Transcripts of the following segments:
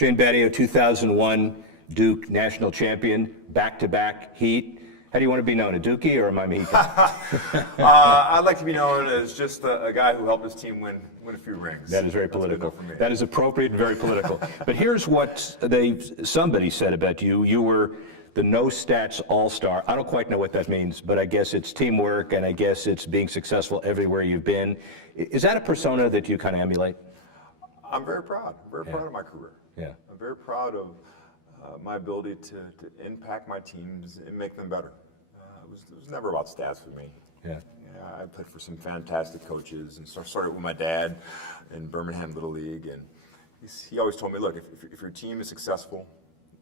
Shane Battier, 2001 Duke national champion, back-to-back Heat. How do you want to be known, a Dookie or a Miami Heat? I'd like to be known as just a guy who helped his team win a few rings. That is very political. That is appropriate and very political. But here's what somebody said about you. You were the no stats all-star. I don't quite know what that means, but I guess it's teamwork and I guess it's being successful everywhere you've been. Is that a persona that you kind of emulate? I'm very proud. I'm very proud of my career. Yeah. I'm very proud of my ability to impact my teams and make them better. It was never about stats for me. Yeah. I played for some fantastic coaches and started with my dad in Birmingham Little League, and he always told me, look, if your team is successful,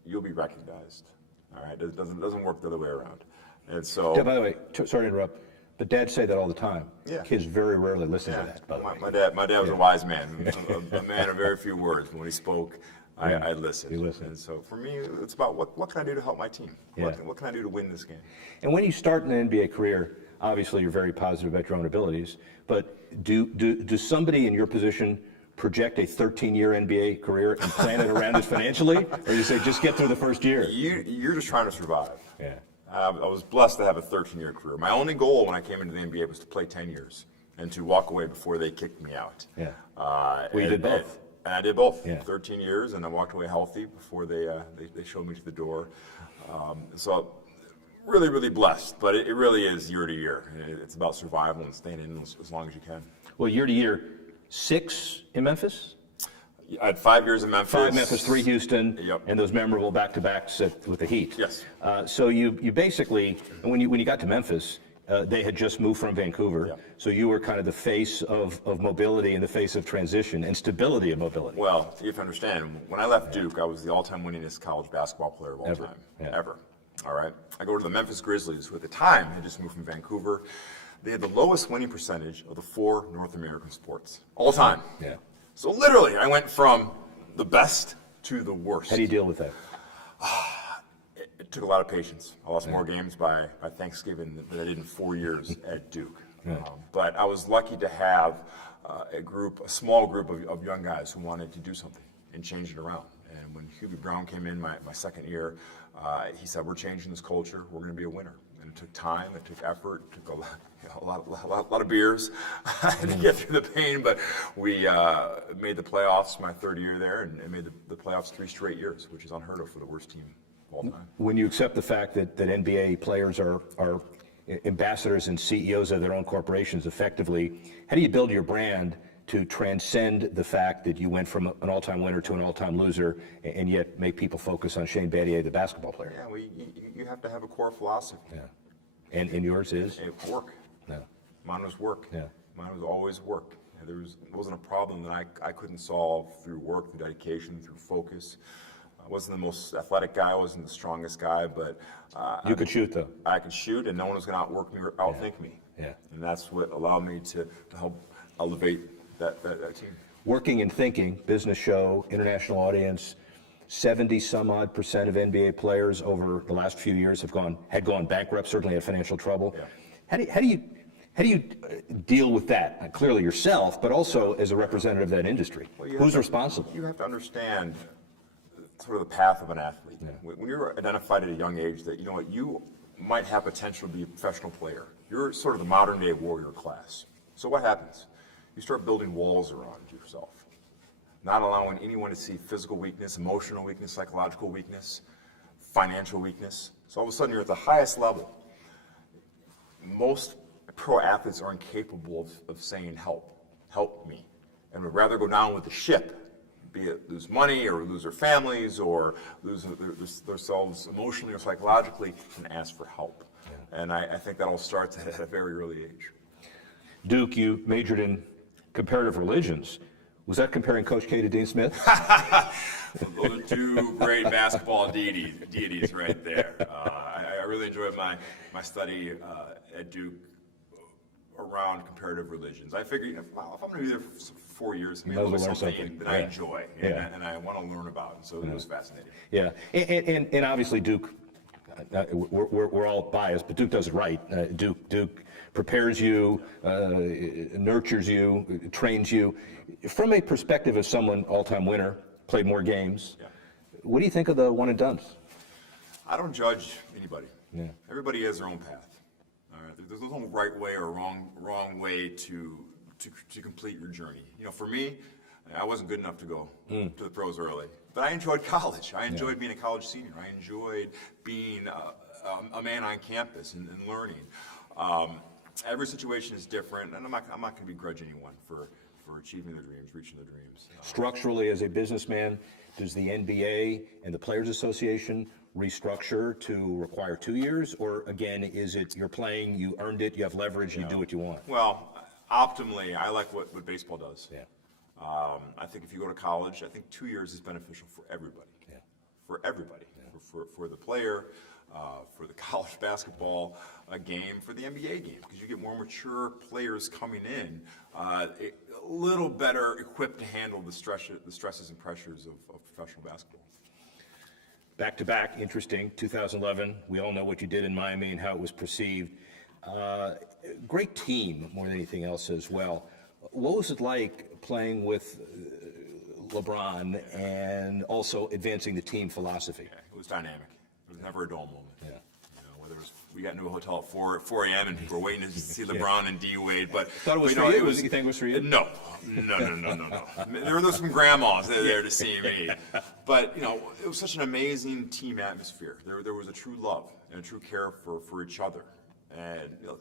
you'll be recognized. All right, it doesn't work the other way around. And so, by the way, sorry to interrupt, but dads say that all the time. Yeah. Kids very rarely listen to that. By the way, my dad was a wise man, a man of very few words. When he spoke, I listened. You listened. And so for me, it's about what can I do to help my team? Yeah. What can I do to win this game? And when you start an NBA career, obviously you're very positive about your own abilities, but does somebody in your position project a 13-year NBA career and plan it around it financially? Or you say, just get through the first year? You're just trying to survive. Yeah. I was blessed to have a 13-year career. My only goal when I came into the NBA was to play 10 years and to walk away before they kicked me out. Yeah. You did both. And I did both. Yeah. 13 years, and I walked away healthy before they showed me to the door. So really, really blessed. But it really is year to year. It's about survival and staying in as long as you can. Well, year to year, 6 in Memphis? I had 5 years in Memphis. 5 Memphis, 3 Houston, Yep. and those memorable back-to-backs with the Heat. Yes. So you basically, when you got to Memphis, they had just moved from Vancouver, Yep. so you were kind of the face of mobility and the face of transition and stability of mobility. Well, you have to understand, when I left Duke, I was the all-time winningest college basketball player of all Ever. time. Yeah. Ever. All right? I go to the Memphis Grizzlies, who at the time had just moved from Vancouver. They had the lowest winning percentage of the 4 North American sports, all time. Yeah. So literally, I went from the best to the worst. How do you deal with that? It took a lot of patience. I lost more games by Thanksgiving than I did in 4 years at Duke. Right. But I was lucky to have a small group of young guys who wanted to do something and change it around. And when Hubie Brown came in my second year, he said, we're changing this culture. We're going to be a winner. And it took time, it took effort, it took a lot of beers to get through the pain, but we made the playoffs my third year there and made the playoffs 3 straight years, which is unheard of for the worst team of all time. When you accept the fact that NBA players are ambassadors and CEOs of their own corporations effectively, how do you build your brand to transcend the fact that you went from an all-time winner to an all-time loser and yet make people focus on Shane Battier, the basketball player? Yeah, well, you have to have a core philosophy. Yeah. And yours is? Work. No. Mine was work. Yeah. Mine was always work. It wasn't a problem that I couldn't solve through work, through dedication, through focus. I wasn't the most athletic guy. I wasn't the strongest guy, but You could shoot, though. I could shoot, and no one was going to outwork me or outthink me. Yeah. And that's what allowed me to help elevate that team. Working and Thinking, business show, international audience, 70-some-odd% of NBA players over the last few years had gone bankrupt, certainly had financial trouble. Yeah. How do you deal with that? Clearly yourself, but also as a representative of that industry. Well, Who's responsible? You have to understand sort of the path of an athlete. Yeah. When you're identified at a young age that, you know what, you might have potential to be a professional player. You're sort of the modern day warrior class. So what happens? You start building walls around yourself, not allowing anyone to see physical weakness, emotional weakness, psychological weakness, financial weakness. So all of a sudden you're at the highest level. Most pro athletes are incapable of saying help me, and would rather go down with the ship, be it lose money or lose their families or lose themselves emotionally or psychologically, than ask for help. Yeah. And I think that all starts at a very early age. Duke, you majored in comparative religions. Was that comparing Coach K to Dean Smith? Those are 2 great basketball deities right there. I really enjoyed my study at Duke around comparative religions. I figured, if I'm going to be there for 4 years, maybe I'll learn something that I enjoy and I want to learn about. And so it was fascinating. Yeah, and obviously Duke, we're all biased, but Duke does it right. Duke prepares you, nurtures you, trains you. From a perspective of someone all-time winner, played more games. Yeah. What do you think of the one and dones? I don't judge anybody. Yeah. Everybody has their own path. All right. There's no right way or wrong way to complete your journey. You know, for me, I wasn't good enough to go to the pros early, but I enjoyed college. I enjoyed being a college senior. I enjoyed being a man on campus and learning. Every situation is different, and I'm not going to begrudge anyone for achieving their dreams, reaching their dreams. Structurally, as a businessman, does the NBA and the Players Association restructure to require 2 years, or again, is it you're playing, you earned it, you have leverage, you do what you want? Well, optimally, I like what baseball does. Yeah. I think if you go to college, I think 2 years is beneficial for everybody. Yeah. For everybody. Yeah. For the player, for the college basketball game, for the NBA game, because you get more mature players coming in, a little better equipped to handle the stresses and pressures of professional basketball. Back-to-back, interesting, 2011, we all know what you did in Miami and how it was perceived. Great team, more than anything else as well. What was it like playing with LeBron and also advancing the team philosophy? Yeah, it was dynamic. It was never a dull moment. Yeah. You know, whether it was, we got into a hotel at 4 a.m. and people were waiting to see LeBron and D Wade, but thought it was but, for you. It was, you think it was for you? No. There were some grandmas there to see me, but you know, it was such an amazing team atmosphere. There was a true love and a true care for each other, and you know,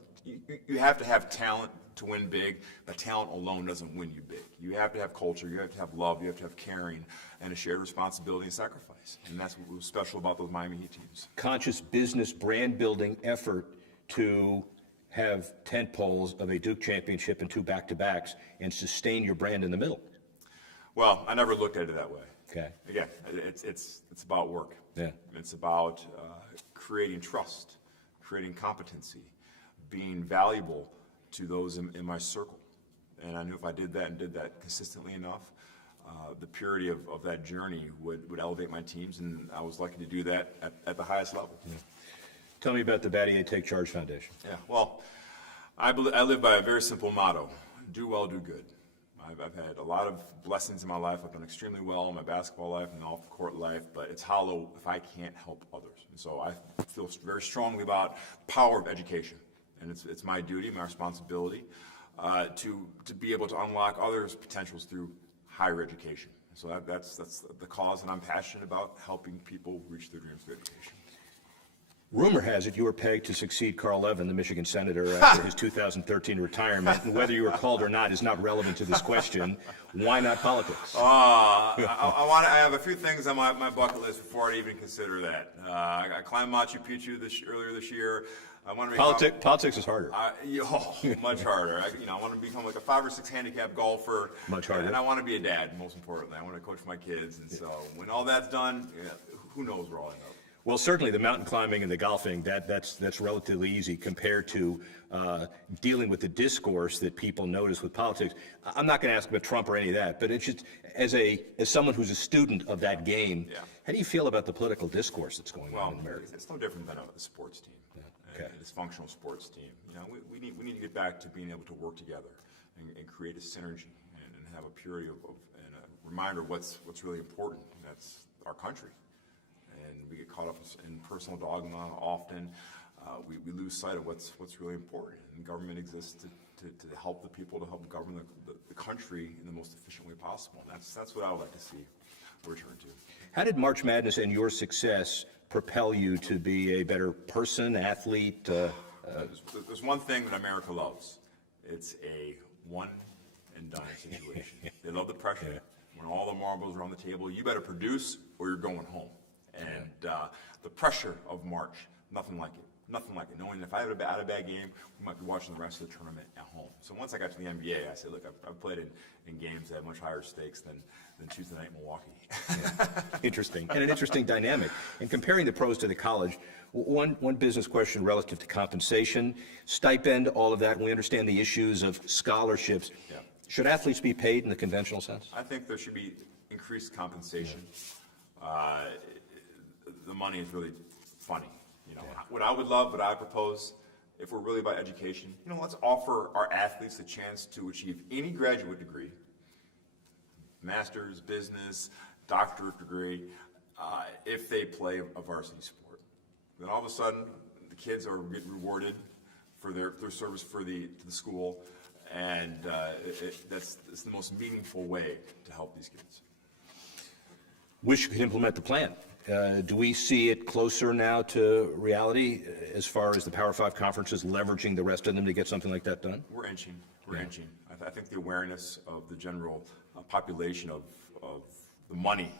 you have to have talent to win big, but talent alone doesn't win you big. You have to have culture, you have to have love, you have to have caring, and a shared responsibility and sacrifice. And that's what was special about those Miami Heat teams. Conscious business brand building effort to have tent poles of a Duke championship and 2 back-to-backs and sustain your brand in the middle. Well, I never looked at it that way. Okay. Again, it's about work. Yeah. It's about creating trust, creating competency, being valuable to those in my circle. And I knew if I did that and did that consistently enough, the purity of that journey would elevate my teams, and I was lucky to do that at the highest level. Yeah. Tell me about the Battier Take Charge Foundation. Yeah, well, I live by a very simple motto: do well, do good. I've had a lot of blessings in my life. I've done extremely well in my basketball life and off-court life, but it's hollow if I can't help others. And so I feel very strongly about the power of education, and it's my duty, my responsibility, to be able to unlock others' potentials through higher education. So that's the cause, and I'm passionate about helping people reach their dreams through education. Rumor has it you were pegged to succeed Carl Levin, the Michigan senator, after his 2013 retirement. And whether you were called or not is not relevant to this question. Why not politics? I have a few things on my bucket list before I even consider that. I climbed Machu Picchu earlier this year. I want to become, Politics is harder. Much harder. I want to become like a 5 or 6 handicap golfer. Much harder. And I want to be a dad, most importantly. I want to coach my kids. And so when all that's done, who knows where I'll end up. Well, certainly the mountain climbing and the golfing, that's relatively easy compared to dealing with the discourse that people notice with politics. I'm not going to ask about Trump or any of that, but it's just as someone who's a student of that game, how do you feel about the political discourse that's going on in America? It's no different than a sports team, a dysfunctional sports team. We need to get back to being able to work together and create a synergy and have a purity and a reminder of what's really important. That's our country. And we get caught up in personal dogma often. We lose sight of what's really important. And government exists to help the people, to help govern the country in the most efficient way possible. And that's what I would like to see a return to. How did March Madness and your success propel you to be a better person, athlete? There's one thing that America loves. It's a one and done situation. They love the pressure. Yeah. When all the marbles are on the table, you better produce or you're going home. And the pressure of March, nothing like it. Nothing like it. Knowing if I had a bad game, we might be watching the rest of the tournament at home. So once I got to the NBA, I said, look, I've played in games that have much higher stakes than Tuesday night in Milwaukee. Interesting. And an interesting dynamic. And comparing the pros to the college, one business question relative to compensation, stipend, all of that. And we understand the issues of scholarships. Yeah. Should athletes be paid in the conventional sense? I think there should be increased compensation. The money is really funny. What I would love, what I propose, if we're really about education, let's offer our athletes a chance to achieve any graduate degree, master's, business, doctorate degree, if they play a varsity sport. Then all of a sudden, the kids are getting rewarded for their service to the school, and that's the most meaningful way to help these kids. Wish you could implement the plan. Do we see it closer now to reality as far as the Power 5 conferences leveraging the rest of them to get something like that done? We're inching. I think the awareness of the general population of the money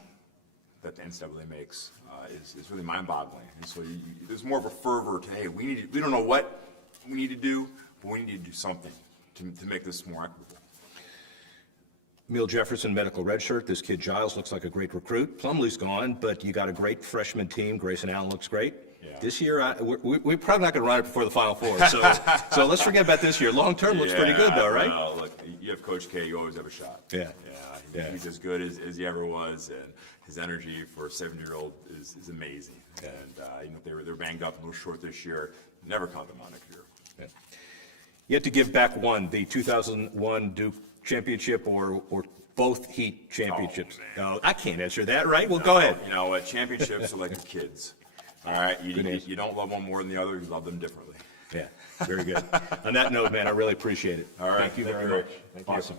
that the NCAA makes is really mind-boggling. And so there's more of a fervor to, hey, we don't know what we need to do, but we need to do something to make this more equitable. Emil Jefferson, medical redshirt. This kid Giles looks like a great recruit. Plumlee's gone, but you got a great freshman team. Grayson Allen looks great. Yeah. This year, we're probably not going to run it before the Final Four. So let's forget about this year. Long term looks pretty good, though, right? Look, you have Coach K. You always have a shot. Yeah. He's as good as he ever was, and his energy for a 7-year-old is amazing. Yeah. And they're banged up, a little short this year. Never count them out next year. Yeah. Yet to give back one, the 2001 Duke championship or both Heat championships? Oh, no, I can't answer that, right? Well, go ahead. You know what? Championships are like the kids. All right? You don't love one more than the other. You love them differently. Yeah, very good. On that note, man, I really appreciate it. All right. Thank you very much. Awesome.